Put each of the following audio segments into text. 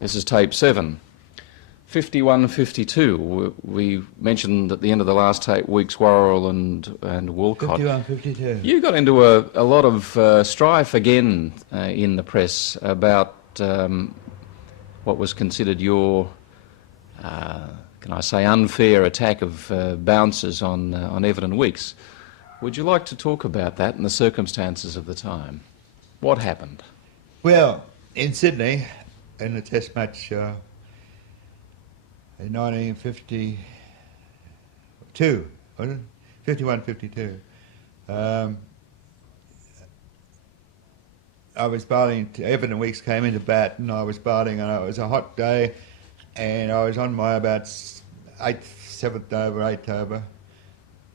This is tape 7. 51-52. We mentioned at the end of the last tape Weeks, Worrell and Walcott. 51-52. You got into a lot of strife again in the press about what was considered your, can I say, unfair attack of bouncers on Evan and Weeks. Would you like to talk about that and the circumstances of the time? What happened? Well, in Sydney, in the Test match in 1952, 51-52, I was bowling. Evan and Weeks came into bat, and I was bowling, and it was a hot day, and I was on my about 7th over, 8th over,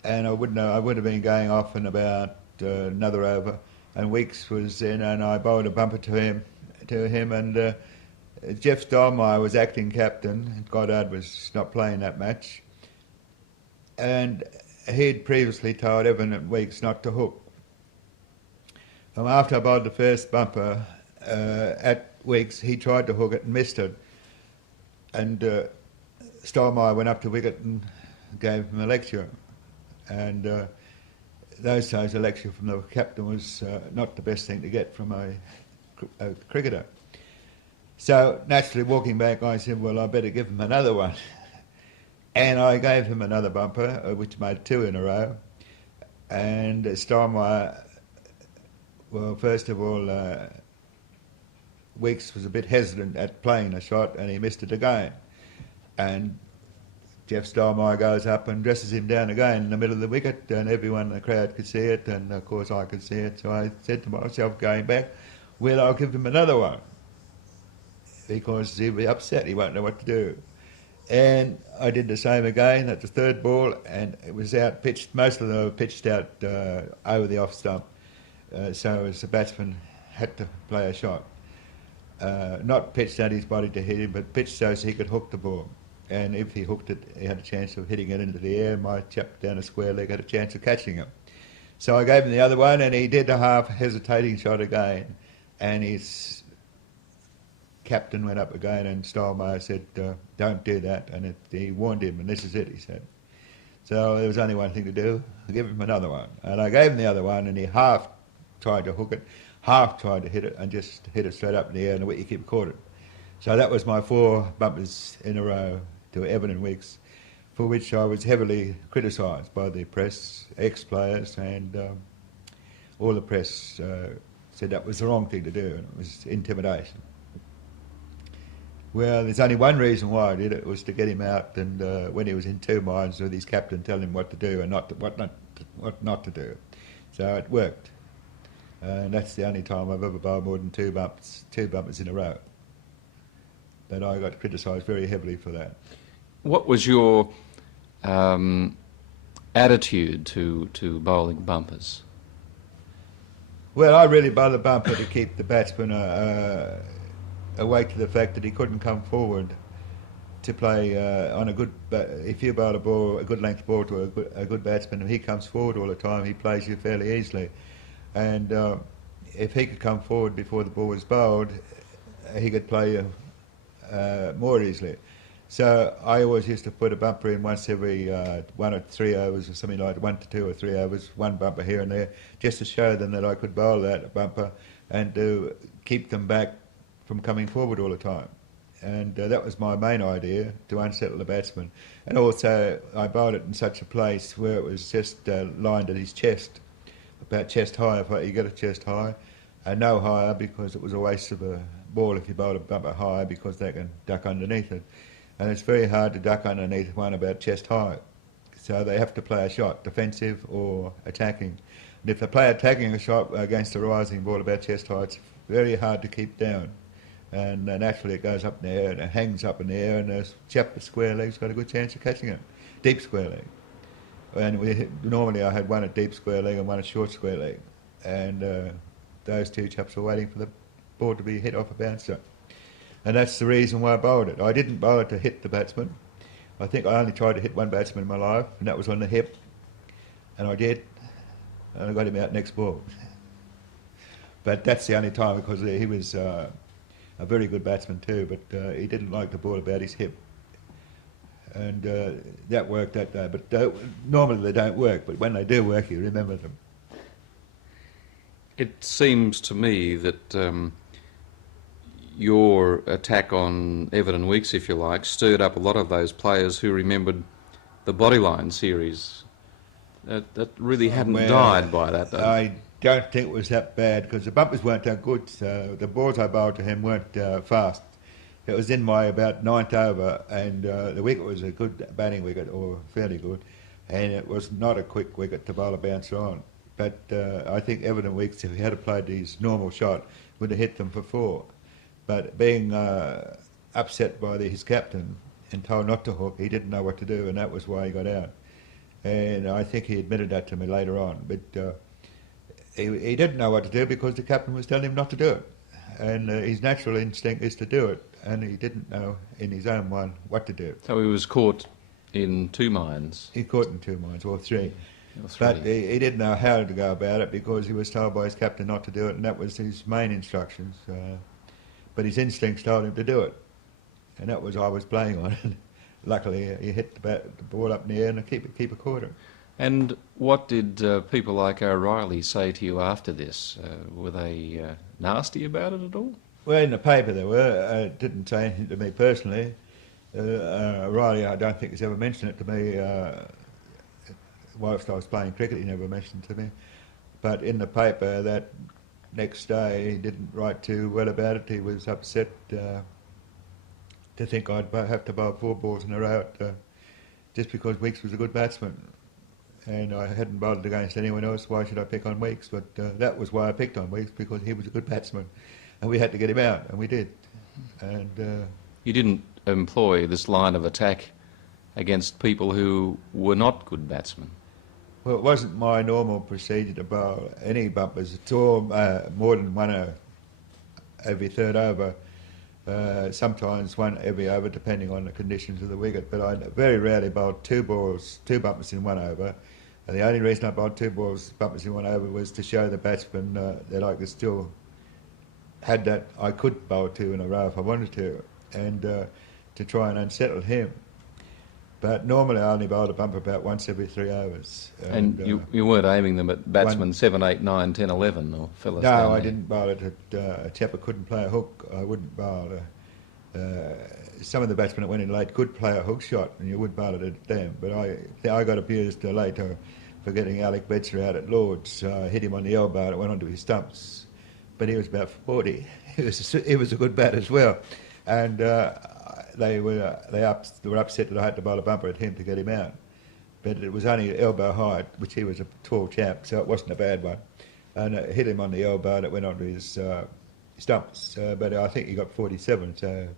and I would have been going off in about another over, and Weeks was in, and I bowled a bumper to him, and Jeff Stolmeyer was acting captain, and Goddard was not playing that match, and he'd previously told Evan and Weeks not to hook. After I bowled the first bumper at Weeks, he tried to hook it and missed it, and Stolmeyer went up to wicket and gave him a lecture, and those days a lecture from the captain was not the best thing to get from a cricketer. So naturally, walking back, I said, well, I better give him another one. And I gave him another bumper, which made 2 in a row. And Stolmeyer, well, first of all, Weeks was a bit hesitant at playing a shot, and he missed it again. And Jeff Stolmeyer goes up and dresses him down again in the middle of the wicket, and everyone in the crowd could see it, and of course I could see it. So I said to myself, going back, well, I'll give him another one, because he'll be upset, he won't know what to do. And I did the same again at the third ball, and it was out pitched. Most of them were pitched out over the off stump, so as the batsman had to play a shot. Not pitched at his body to hit him, but pitched so he could hook the ball. And if he hooked it, he had a chance of hitting it into the air. My chap down a square leg had a chance of catching it. So I gave him the other one, and he did a half hesitating shot again, and his captain went up again, and Stolmeyer said, don't do that, and he warned him, and this is it, he said. So there was only one thing to do, give him another one. And I gave him the other one, and he half tried to hook it, half tried to hit it, and just hit it straight up in the air, and the wicketkeeper caught it. So that was my 4 bumpers in a row to Evan and Weeks, for which I was heavily criticised by the press, ex-players, and all the press said that was the wrong thing to do, and it was intimidation. Well, there's only one reason why I did it, was to get him out, and when he was in 2 minds with his captain telling him what to do and what not to do. So it worked. And that's the only time I've ever bowled more than 2 bumpers in a row. But I got criticised very heavily for that. What was your attitude to bowling bumpers? Well, I really bowled a bumper to keep the batsman awake to the fact that he couldn't come forward to play on a good. If you bowl a good length ball to a good batsman, and he comes forward all the time, he plays you fairly easily. And if he could come forward before the ball was bowled, he could play you more easily. So I always used to put a bumper in once every 1 or 3 overs, or something like 1 to 2 or 3 overs, 1 bumper here and there, just to show them that I could bowl that bumper and to keep them back from coming forward all the time. And that was my main idea, to unsettle the batsman. And also I bowled it in such a place where it was just lined at his chest, about chest high, if you get a chest high, and no higher, because it was a waste of a ball if you bowled a bumper high, because they can duck underneath it. And it's very hard to duck underneath one about chest high. So they have to play a shot, defensive or attacking. And if they play attacking a shot against a rising ball about chest high, it's very hard to keep down. And naturally it goes up in the air, and it hangs up in the air, and the chap with square legs got a good chance of catching it. Deep square leg. And normally I had one at deep square leg and one at short square leg. And those 2 chaps were waiting for the ball to be hit off a bouncer. And that's the reason why I bowled it. I didn't bowl it to hit the batsman. I think I only tried to hit one batsman in my life, and that was on the hip. And I did, and I got him out next ball. But that's the only time, because he was a very good batsman too, but he didn't like the ball about his hip. And that worked that day. But normally they don't work, but when they do work, you remember them. It seems to me that your attack on Everton Weeks, if you like, stirred up a lot of those players who remembered the Bodyline series. That really hadn't died by that, though. I don't think it was that bad, because the bumpers weren't that good. So the balls I bowled to him weren't fast. It was in my about 9th over, and the wicket was a good batting wicket, or fairly good, and it was not a quick wicket to bowl a bouncer on. But I think Everton Weeks, if he had played his normal shot, would have hit them for 4. But being upset by his captain and told not to hook, he didn't know what to do, and that was why he got out. And I think he admitted that to me later on. But he didn't know what to do because the captain was telling him not to do it. And his natural instinct is to do it, and he didn't know in his own mind what to do. So he was caught in 2 minds. He caught in 2 minds, or 3. Or 3. But he didn't know how to go about it because he was told by his captain not to do it, and that was his main instructions. But his instincts told him to do it, and that was I was playing on. Luckily, he hit the ball up in the air and the keeper caught it. And what did people like O'Reilly say to you after this? Were they nasty about it at all? Well, in the paper they were. Didn't say anything to me personally. O'Reilly, I don't think has ever mentioned it to me. Whilst I was playing cricket, he never mentioned it to me. But in the paper that next day, he didn't write too well about it. He was upset to think I'd have to bowl 4 balls in a row just because Weeks was a good batsman. And I hadn't bowled against anyone else. Why should I pick on Weeks? But that was why I picked on Weeks, because he was a good batsman. And we had to get him out, and we did. And you didn't employ this line of attack against people who were not good batsmen? Well, it wasn't my normal procedure to bowl any bumpers at all, more than one every 3rd over. Sometimes one every over, depending on the conditions of the wicket. But I very rarely bowled 2 bumpers in 1 over. And the only reason I bowled 2 bumpers in 1 over was to show the batsman that I could still had that I could bowl 2 in a row if I wanted to, and to try and unsettle him. But normally I only bowled a bumper about once every 3 overs. And you weren't aiming them at batsmen 7, 8, 9, 10, 11 or fellas? No, I didn't bowl it at a chap who couldn't play a hook. I wouldn't bowl some of the batsmen that went in late could play a hook shot, and you would bowl it at them. But I got abused later for getting Alec Bedser out at Lord's. Hit him on the elbow and it went onto his stumps. But he was about 40. He was a good bat as well. And they were upset that I had to bowl a bumper at him to get him out. But it was only elbow height, which he was a tall chap, so it wasn't a bad one. And it hit him on the elbow and it went onto his stumps. But I think he got 47, so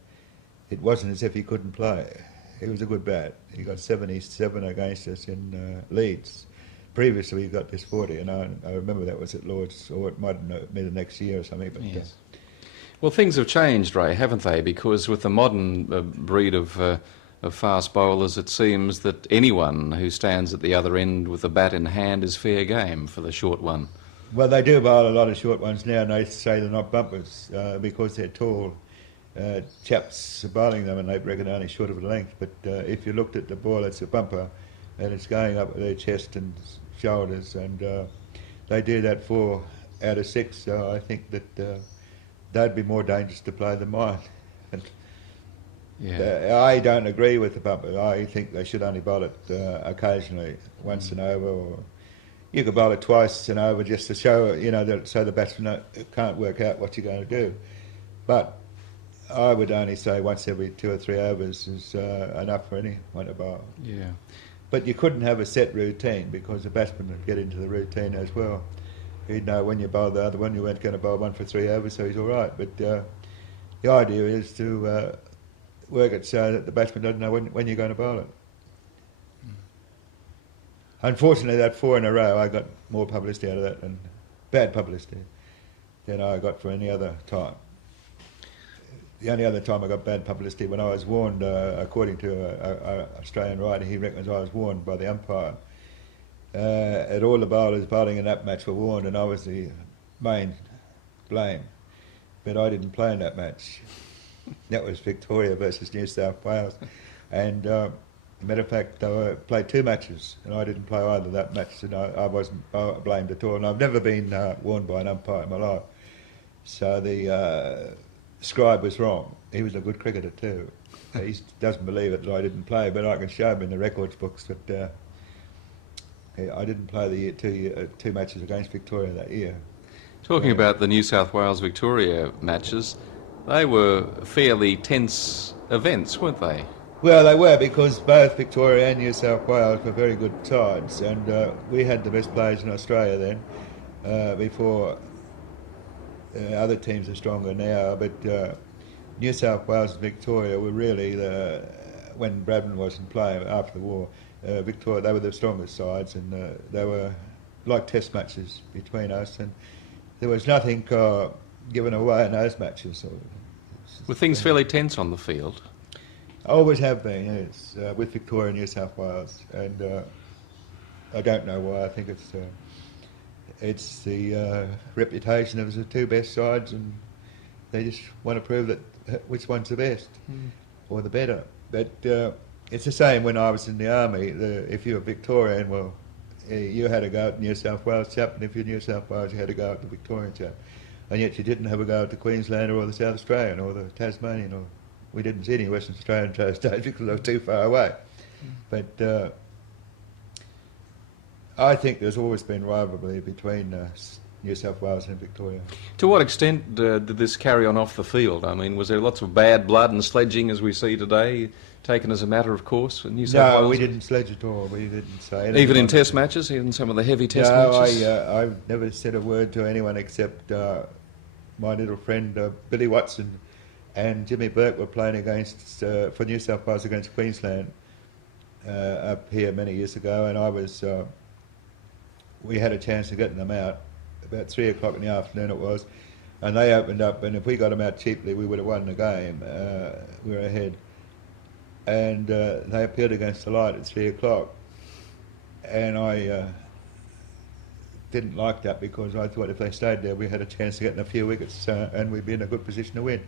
it wasn't as if he couldn't play. He was a good bat. He got 77 against us in Leeds. Previously he got this 40, and I remember that was at Lord's, or it might have been the next year or something. But yes. Well, things have changed, Ray, haven't they? Because with the modern breed of fast bowlers, it seems that anyone who stands at the other end with a bat in hand is fair game for the short one. Well, they do bowl a lot of short ones now, and they say they're not bumpers because they're tall. Chaps are bowling them, and they reckon only short of a length. But if you looked at the ball, it's a bumper, and it's going up with their chest and shoulders, and they do that 4 out of 6. So I think that they'd be more dangerous to play than mine. And I don't agree with the bumper. I think they should only bowl it occasionally, once an over, or you could bowl it twice an over just to show, that, so the batsman can't work out what you're going to do. But I would only say once every 2 or 3 overs is enough for anyone to bowl. Yeah. But you couldn't have a set routine, because the batsman would get into the routine as well. He'd know when you bowl the other one, you weren't going to bowl one for 3 overs, so he's all right. But the idea is to work it so that the batsman doesn't know when you're going to bowl it. Unfortunately, that 4 in a row, I got more publicity out of that, and bad publicity, than I got for any other time. The only other time I got bad publicity, when I was warned, according to an Australian writer, he reckons I was warned by the umpire. And all the bowlers bowling in that match were warned, and I was the main blame. but I didn't play in that match. That was Victoria versus New South Wales. And matter of fact, I played 2 matches, and I didn't play either that match, and I wasn't blamed at all. And I've never been warned by an umpire in my life. So the scribe was wrong. He was a good cricketer too. He doesn't believe it that I didn't play, but I can show him in the records books that I didn't play the 2 matches against Victoria that year. Talking about the New South Wales-Victoria matches, they were fairly tense events, weren't they? Well, they were, because both Victoria and New South Wales were very good sides, and we had the best players in Australia then, before other teams are stronger now, but New South Wales and Victoria were really, when Bradman wasn't playing after the war, Victoria, they were the strongest sides, and they were like test matches between us, and there was nothing given away in those matches. Were things fairly tense on the field? Always have been, yes, with Victoria and New South Wales, and I don't know why. I think it's the reputation of the 2 best sides, and they just want to prove that which one's the best or the better. But it's the same when I was in the army. If you were Victorian, well, you had a go at New South Wales chap, and if you're New South Wales, you had a go at the Victorian chap. And yet you didn't have a go at the Queenslander or the South Australian or the Tasmanian, or we didn't see any Western Australian those days because they were too far away. But I think there's always been rivalry between New South Wales and Victoria. To what extent did this carry on off the field? I mean, was there lots of bad blood and sledging, as we see today, taken as a matter of course in New South Wales? No, we didn't sledge at all. We didn't say anything. Even in test matches, even some of the heavy test matches? No, I've never said a word to anyone except my little friend Billy Watson and Jimmy Burke were playing against, for New South Wales against Queensland up here many years ago, and I was, we had a chance of getting them out. About 3 o'clock in the afternoon it was, and they opened up, and if we got them out cheaply we would have won the game. We were ahead, and they appeared against the light at 3 o'clock, and I didn't like that, because I thought if they stayed there we had a chance of getting a few wickets and we'd be in a good position to win.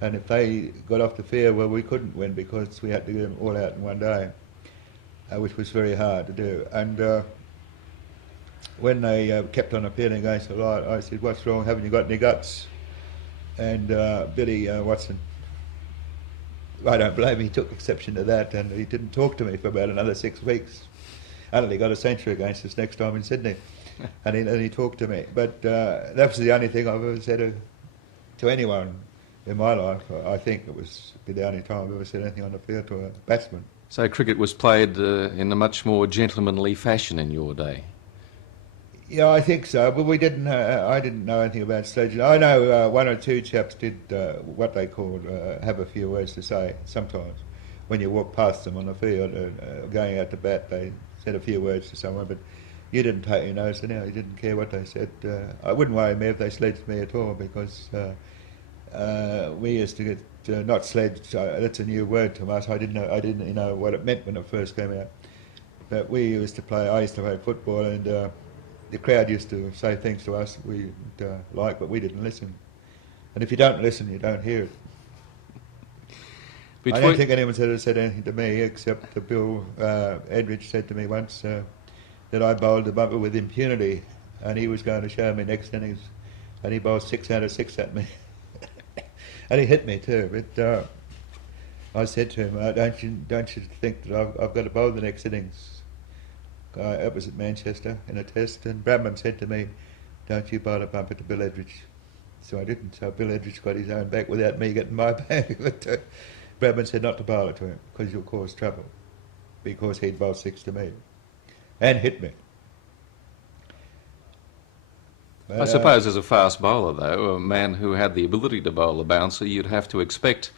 And if they got off the field, well, we couldn't win because we had to get them all out in one day, which was very hard to do. And when they kept on appealing against the light, I said, "What's wrong? Haven't you got any guts?" And Billy Watson, I don't blame him, he took exception to that, and he didn't talk to me for about another 6 weeks. Until he got a century against us next time in Sydney, and he talked to me. But that was the only thing I've ever said to anyone in my life. I think it was the only time I've ever said anything on the field to a batsman. So cricket was played in a much more gentlemanly fashion in your day? Yeah, I think so, but we didn't. I didn't know anything about sledging. I know 1 or 2 chaps did what they called have a few words to say sometimes. When you walk past them on the field going out to bat, they said a few words to someone, but you didn't take any notice anyhow. You didn't care what they said. I wouldn't worry me if they sledged me at all, because we used to get not sledged. That's a new word to us. I didn't know what it meant when it first came out. But we used to play. I used to play football, and the crowd used to say things to us we didn't like, but we didn't listen. And if you don't listen, you don't hear it. I don't think anyone's ever said anything to me except Bill Edridge said to me once that I bowled the bumper with impunity, and he was going to show me next innings, and he bowled 6 out of 6 at me. And he hit me too, but I said to him, don't you think that I've got to bowl the next innings? It was at Manchester in a test, and Bradman said to me, "Don't you bowl a bumper to Bill Edridge." So I didn't. So Bill Edridge got his own back without me getting my back. But Bradman said not to bowl it to him because you'll cause trouble, because he'd bowled 6 to me and hit me. But, I suppose as a fast bowler, though, a man who had the ability to bowl a bouncer, you'd have to expect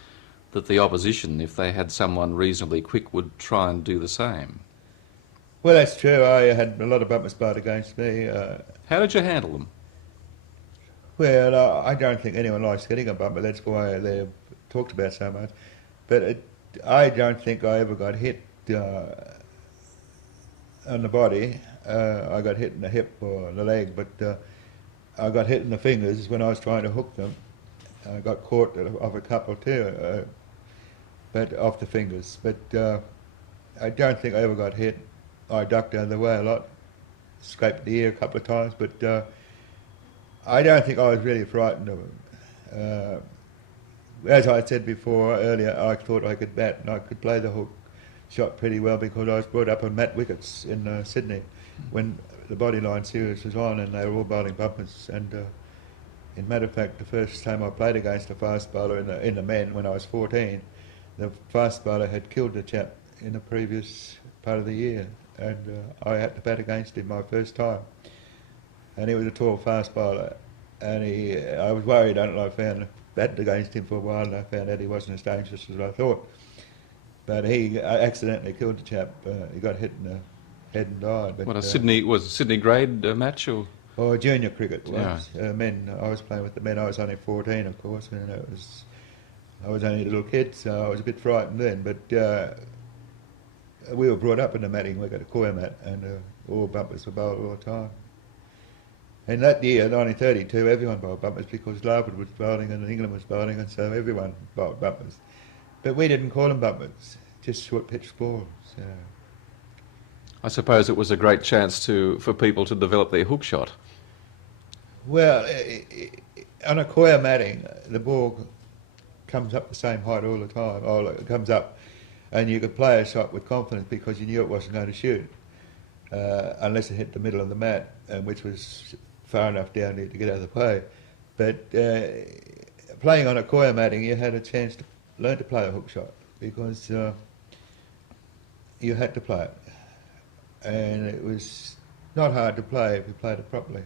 that the opposition, if they had someone reasonably quick, would try and do the same. Well, that's true. I had a lot of bumpers bowled against me. How did you handle them? Well, I don't think anyone likes getting a bumper. That's why they're talked about so much. But I don't think I ever got hit on the body. I got hit in the hip or the leg, but I got hit in the fingers when I was trying to hook them. I got caught of a couple too, but off the fingers. But I don't think I ever got hit. I ducked out of the way a lot, scraped the ear a couple of times, but I don't think I was really frightened of him. As I said before earlier, I thought I could bat and I could play the hook shot pretty well because I was brought up on mat wickets in Sydney when the Bodyline series was on and they were all bowling bumpers. And in matter of fact, the first time I played against a fast bowler in the men when I was 14, the fast bowler had killed the chap in the previous part of the year, and I had to bat against him my first time. And he was a tall fast bowler, and I was worried until I found batted against him for a while, and I found out he wasn't as dangerous as I thought. But he accidentally killed the chap. He got hit in the head and died. But, What a Sydney grade match or? Or junior cricket was. Men. I was playing with the men. I was only 14, of course, and I was only a little kid, so I was a bit frightened then. But we were brought up in the matting. We got a coir mat, and all bumpers were bowled all the time. And that year, 1932, everyone bowled bumpers because Larwood was bowling and England was bowling, and so everyone bowled bumpers. But we didn't call them bumpers, just short pitch balls. I suppose it was a great chance for people to develop their hook shot. Well, on a coir matting, the ball comes up the same height all the time. It comes up, and you could play a shot with confidence because you knew it wasn't going to shoot, unless it hit the middle of the mat, which was far enough down there to get out of the way. But playing on a coir matting, you had a chance to learn to play a hook shot because you had to play it. And it was not hard to play if you played it properly.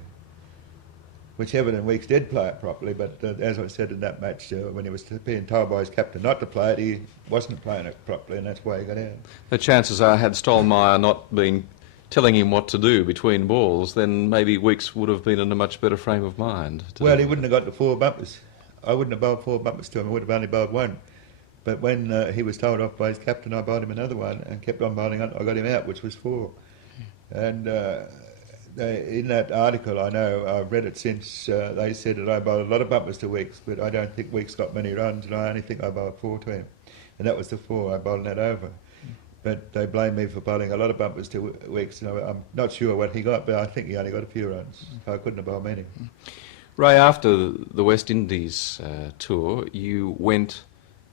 Which Everton Weeks did play it properly, but as I said in that match, when he was being told by his captain not to play it, he wasn't playing it properly, and that's why he got out. The chances are, had Stollmeyer not been telling him what to do between balls, then maybe Weeks would have been in a much better frame of mind. Well, he wouldn't have got the 4 bumpers. I wouldn't have bowled 4 bumpers to him. I would have only bowled 1. But when he was told off by his captain, I bowled him another one and kept on bowling until I got him out, which was 4. And in that article, I know, I've read it since, they said that I bowled a lot of bumpers to Weeks, but I don't think Weeks got many runs, and I only think I bowled 4 to him. And that was the 4, I bowled that over. But they blame me for bowling a lot of bumpers to Weeks, and I'm not sure what he got, but I think he only got a few runs, so I couldn't have bowled many. Ray, after the West Indies tour, you went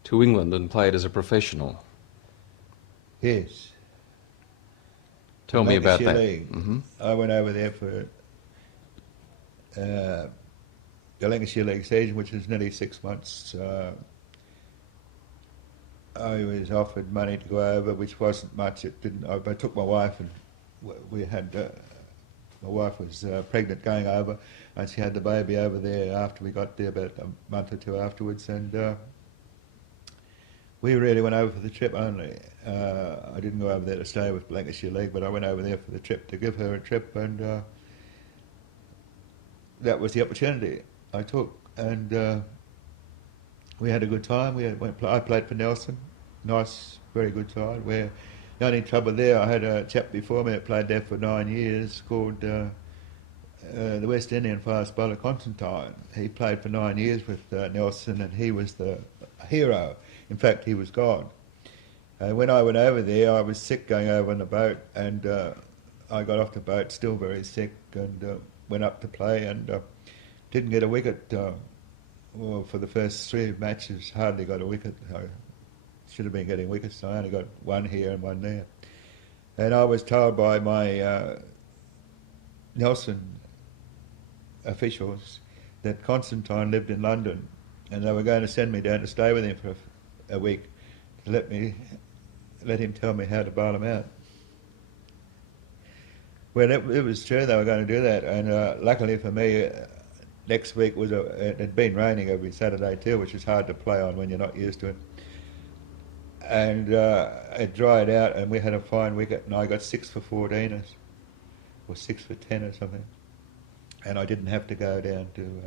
to England and played as a professional. Yes. Tell me about that. Mm-hmm. I went over there for the Lancashire League season, which was nearly 6 months. I was offered money to go over, which wasn't much. It didn't. I took my wife, and we had. My wife was pregnant going over, and she had the baby over there after we got there, about a month or 2 afterwards, and we really went over for the trip only. I didn't go over there to stay with Lancashire League, but I went over there for the trip to give her a trip, and that was the opportunity I took. And we had a good time. I played for Nelson, nice, very good side. The only trouble there, I had a chap before me that played there for 9 years called the West Indian fast bowler Constantine. He played for 9 years with Nelson, and he was the hero. In fact, he was God. When I went over there, I was sick going over on the boat, and I got off the boat still very sick, and went up to play, and didn't get a wicket. For the first 3 matches, hardly got a wicket. I should have been getting wickets, so I only got 1 here and 1 there. And I was told by my Nelson officials that Constantine lived in London, and they were going to send me down to stay with him for a week to let him tell me how to bowl him out. Well, it was true they were going to do that, and luckily for me, next week it had been raining every Saturday too, which is hard to play on when you're not used to it. And it dried out, and we had a fine wicket, and I got 6 for 14, or 6 for 10 or something. And I didn't have to go down to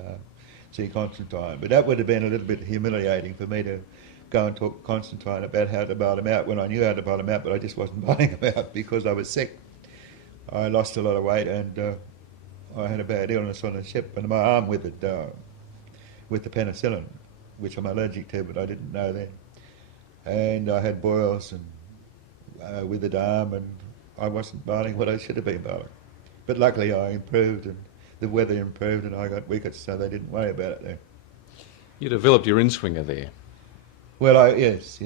see Constantine. But that would have been a little bit humiliating for me to go and talk to Constantine about how to bowl him out when I knew how to bowl him out, but I just wasn't bowling him out because I was sick. I lost a lot of weight, and I had a bad illness on the ship, and my arm withered with the penicillin. which I'm allergic to, but I didn't know then. And I had boils and withered arm, and I wasn't bowling what I should have been bowling. But luckily I improved, and the weather improved, and I got wickets, so they didn't worry about it then. You developed your in-swinger there. Well, yes.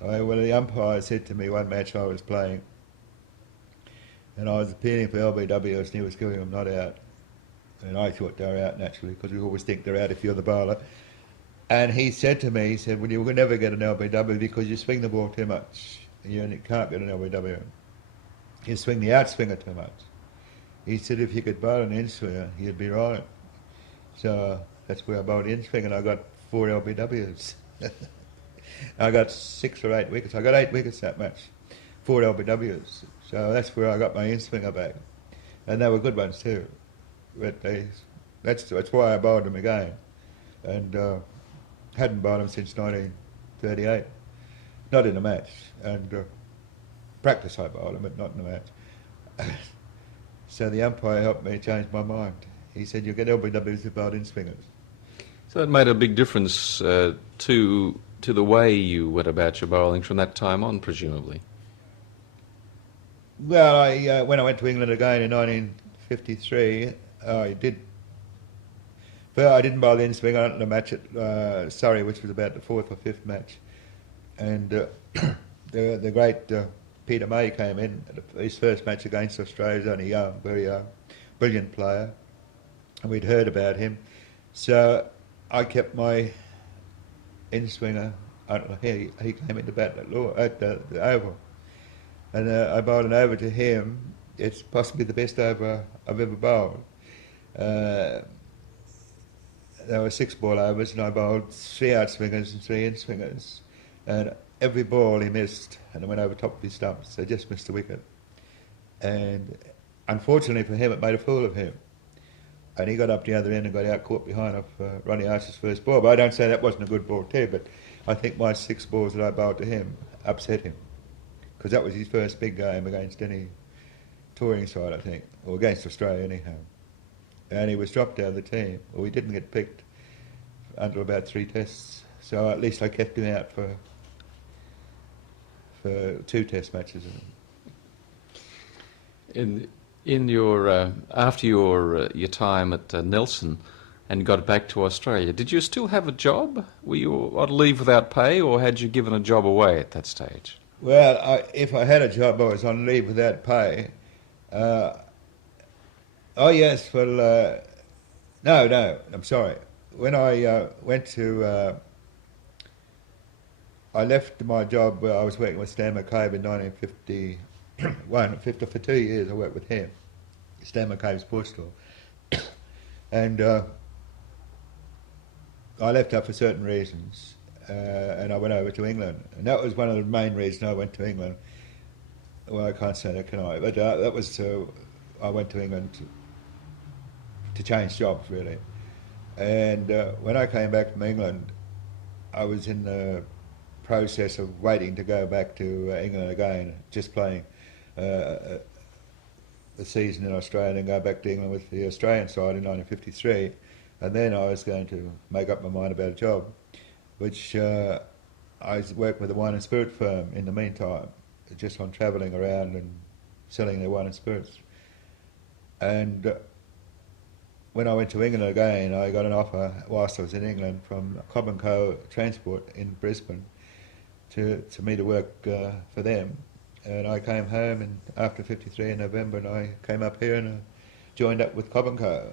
Well, the umpire said to me one match I was playing, and I was appealing for LBWs, and he was giving them not out. And I thought they were out naturally, because we always think they're out if you're the bowler. And he said to me, well, you will never get an LBW because you swing the ball too much. You can't get an LBW. You swing the outswinger too much. He said if you could bowl an in-swinger, you'd be right. So that's where I bowled in-swing, and I got 4 LBWs. I got 6 or 8 wickets. I got 8 wickets that match, 4 LBWs. So that's where I got my in-swinger back. And they were good ones too. But that's why I bowled them again. And hadn't bowled them since 1938. Not in a match. And practice I bowled them, but not in a match. So the umpire helped me change my mind. He said, you get LBWs if bowled in-swingers. So that made a big difference to the way you went about your bowling from that time on, presumably. Well, when I went to England again in 1953, I did. Well, I didn't bowl the in-swing. I went to a match at Surrey, which was about the 4th or 5th match. And the great Peter May came in at his first match against Australia. He was only young, very young, brilliant player. And we'd heard about him. So I kept my in-swinger. He came into bat at the Oval. And I bowled an over to him. It's possibly the best over I've ever bowled. There were 6 ball overs, and I bowled 3 outswingers and 3 in-swingers. And every ball he missed, and it went over top of his stumps. So just missed the wicket. And unfortunately for him, it made a fool of him. And he got up the other end and got out caught behind off Ronnie Archer's first ball. But I don't say that wasn't a good ball too, but I think my 6 balls that I bowled to him upset him. Because that was his first big game against any touring side, I think, or against Australia anyhow. And he was dropped out of the team, or he didn't get picked until about 3 tests. So at least I kept him out for 2 test matches. In your after your time at Nelson and got back to Australia, did you still have a job? Were you on leave without pay, or had you given a job away at that stage? Well, if I had a job, I was on leave without pay. Oh yes, well, no, I'm sorry. When I went to, I left my job where I was working with Stan McCabe in 1951. For 2 years I worked with him, Stan McCabe's bookstore. And I left that for certain reasons, and I went over to England. And that was one of the main reasons I went to England. Well, I can't say that, can I? But that was I went to England to change jobs, really. And when I came back from England, I was in the process of waiting to go back to England again, just playing the season in Australia and go back to England with the Australian side in 1953. And then I was going to make up my mind about a job, which I was working with a wine and spirit firm in the meantime, just on travelling around and selling their wine and spirits. And when I went to England again, I got an offer whilst I was in England from Cobb & Co. Transport in Brisbane to me to work for them. And I came home after 53 in November, and I came up here and joined up with Cobb & Co.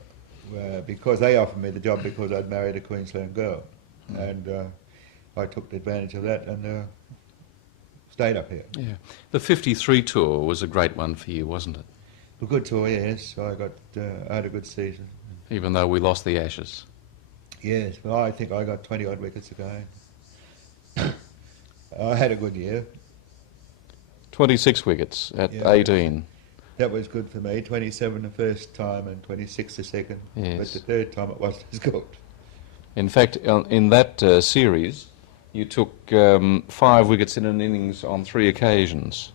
Because they offered me the job because I'd married a Queensland girl. And I took advantage of that and stayed up here. Yeah, the 53 tour was a great one for you, wasn't it? A good tour, yes. I had a good season. Even though we lost the Ashes. Yes, well, I think I got 20 odd wickets again. I had a good year. 26 wickets at 18. That was good for me. 27 the first time and 26 the second. Yes. But the third time it wasn't as good. In fact, in that series, you took 5 wickets in an innings on 3 occasions.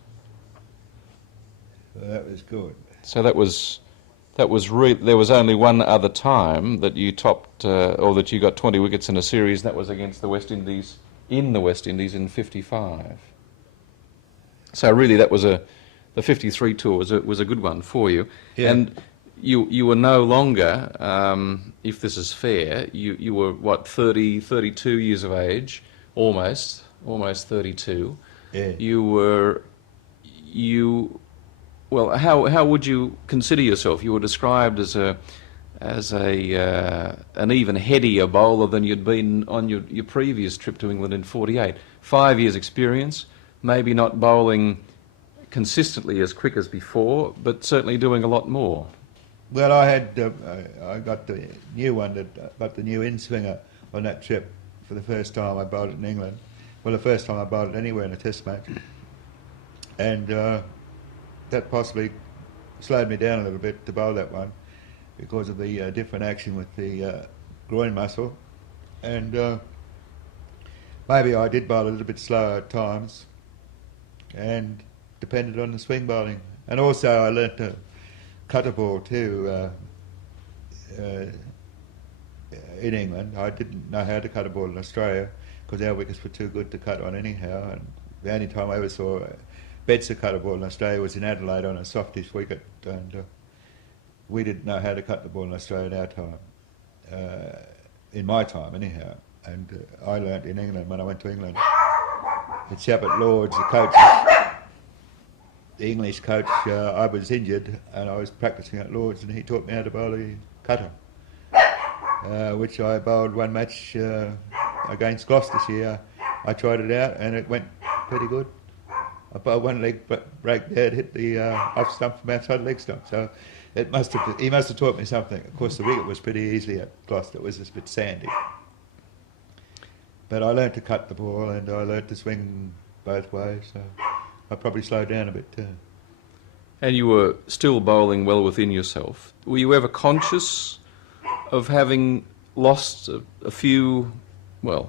Well, that was good. So that was That was there was only one other time that you topped, or that you got 20 wickets in a series. That was against the West Indies in '55. So really, that was the '53 tour was a good one for you. Yeah. And you were no longer, if this is fair, you were what, 32 years of age, almost 32. Yeah. Well, how would you consider yourself? You were described as an even headier bowler than you'd been on your previous trip to England in '48. 5 years experience, maybe not bowling consistently as quick as before, but certainly doing a lot more. Well, I got the new one, got the new in-swinger on that trip for the first time I bowled it in England. Well, the first time I bowled it anywhere in a test match. And that possibly slowed me down a little bit to bowl that one because of the different action with the groin muscle. And maybe I did bowl a little bit slower at times and depended on the swing bowling. And also I learnt to cut a ball too in England. I didn't know how to cut a ball in Australia because our wickets were too good to cut on anyhow. And the only time I ever saw Betzer cut a ball in Australia was in Adelaide on a softish wicket, and we didn't know how to cut the ball in Australia in our time, in my time anyhow. And I learnt in England when I went to England. The chap at Lord's, the coach, the English coach, I was injured and I was practising at Lord's, and he taught me how to bowl a cutter, which I bowled one match against Gloucester this year. I tried it out and it went pretty good. I bowled one leg break there, it hit the off stump from outside leg stump. So he must have taught me something. Of course, the wicket was pretty easy at Gloucester. It was just a bit sandy. But I learnt to cut the ball and I learnt to swing both ways. So I probably slowed down a bit too. And you were still bowling well within yourself. Were you ever conscious of having lost a few,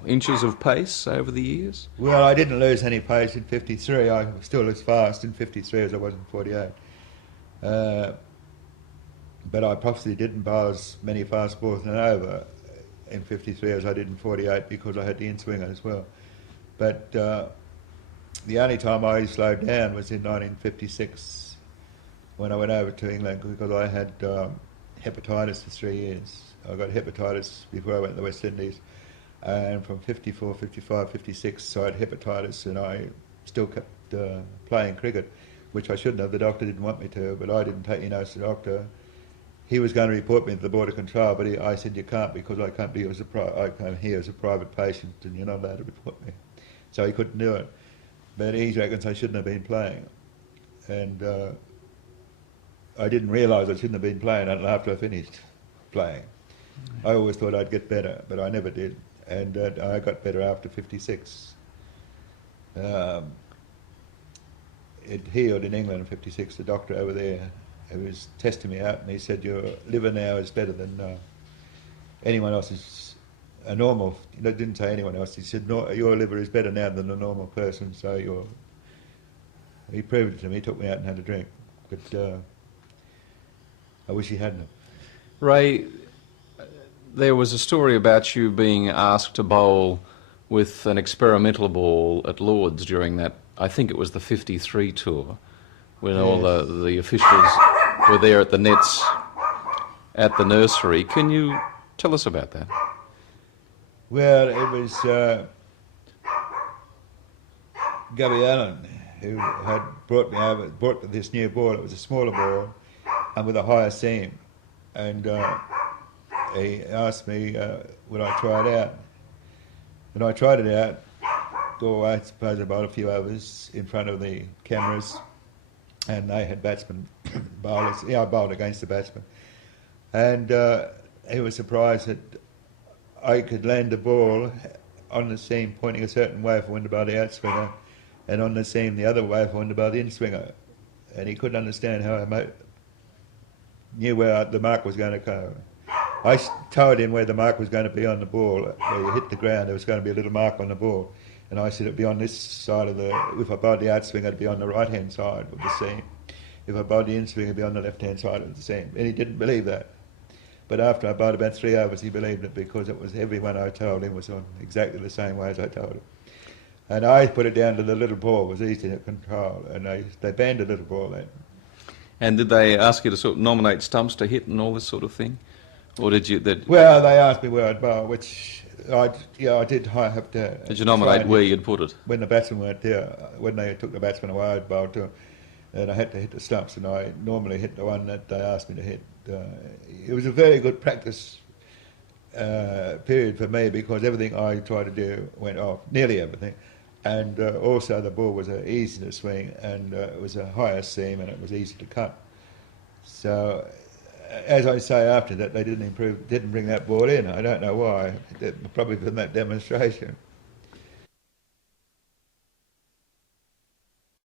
inches of pace over the years? Well, I didn't lose any pace in '53. I was still as fast in '53 as I was in '48. But I possibly didn't bowl as many fast balls than over in '53 as I did in '48 because I had the in-swinger as well. But the only time I slowed down was in 1956 when I went over to England because I had hepatitis for 3 years. I got hepatitis before I went to the West Indies. And from 54, 55, 56, I had hepatitis and I still kept playing cricket, which I shouldn't have. The doctor didn't want me to, but I didn't take any notice of the doctor. He was going to report me to the Board of Control, but I said, you can't because I came here as a private patient and you're not allowed to report me. So he couldn't do it. But he reckons I shouldn't have been playing. And I didn't realise I shouldn't have been playing until after I finished playing. I always thought I'd get better, but I never did. And I got better after '56. It healed in England in '56. The doctor over there who was testing me out, and he said, your liver now is better than anyone else's. A normal, didn't say anyone else. He said, no, your liver is better now than a normal person. So he proved it to me. He took me out and had a drink. But I wish he hadn't. Ray, there was a story about you being asked to bowl with an experimental ball at Lord's during that, I think it was the '53 tour, when Yes. all the officials were there at the nets at the nursery. Can you tell us about that? Well, it was Gubby Allen who had brought this new ball. It was a smaller ball and with a higher seam. And he asked me, would I try it out? And I tried it out. I suppose I bowled a few overs in front of the cameras. And they had batsmen, bowlers. Yeah, I bowled against the batsman. And he was surprised that I could land the ball on the seam pointing a certain way if I wanted to bowl the outswinger, and on the seam the other way if I wanted to bowl the in-swinger. And he couldn't understand how I knew where the mark was going to go. I told him where the mark was going to be on the ball. Where you hit the ground, there was going to be a little mark on the ball. And I said it'd be on this side of if I bowled the outswinger, it'd be on the right-hand side of the seam. if I bowled the in-swing, it'd be on the left-hand side of the seam. And he didn't believe that. But after I bowled about 3 overs, he believed it because it was everyone I told him was on exactly the same way as I told him. And I put it down to the little ball. It was easy to control. And they banned the little ball then. And did they ask you to sort of nominate stumps to hit and all this sort of thing? Or did you... Well, they asked me where I'd bowl, which I did have to... Did you nominate where you'd put it? When the batsmen weren't there, when they took the batsman away, I'd bowl to them. And I had to hit the stumps, and I normally hit the one that they asked me to hit. It was a very good practice period for me because everything I tried to do went off, nearly everything. And also the ball was easy to swing, and it was a higher seam, and it was easy to cut. So, as I say, after that they didn't bring that ball in. I don't know why. Probably from that demonstration.